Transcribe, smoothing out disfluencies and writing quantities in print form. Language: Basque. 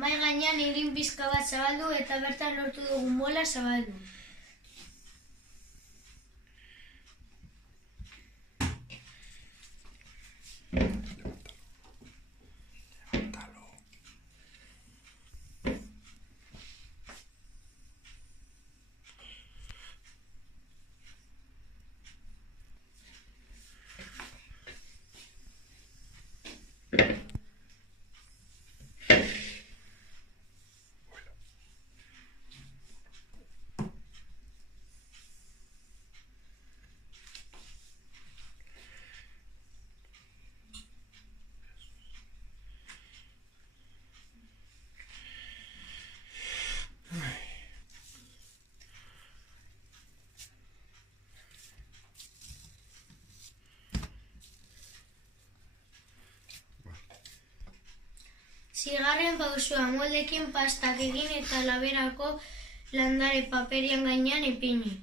Mahai gainean irin pixka bat zabaldu eta bertan lortu dugun bola zabaldu. Zigarren pausua, moldekin pastak egin eta laberako landare paperian gainean ipini.